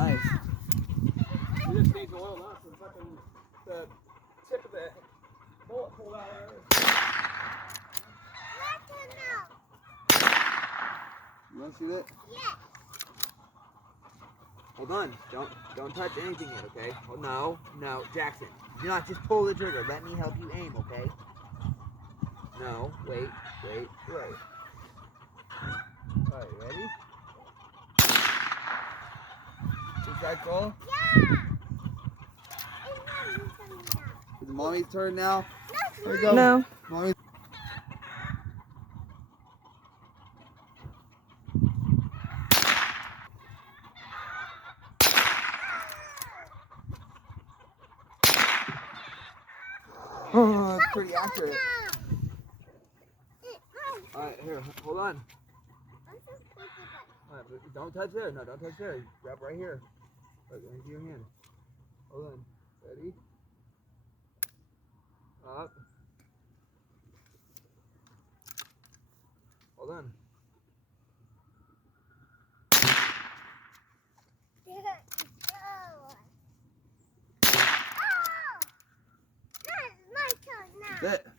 nice. You just need the oil, not the fucking the tip of the bullet pulled out of there. You want to see that? Yeah. Hold on. Don't touch anything yet, okay? Oh, no, Jackson. Do not just pull the trigger. Let me help you aim, okay? No, wait. Alright, ready? Is that cool? Yeah. Is it mommy's turn now? Here we No. go. No. Mommy. Oh, that's pretty accurate. Alright, here, hold on. Alright, but don't touch there. No, don't touch there. Grab right here. Look, into your hand. Hold on. Ready? Up. Hold on. That's my turn now. That's it.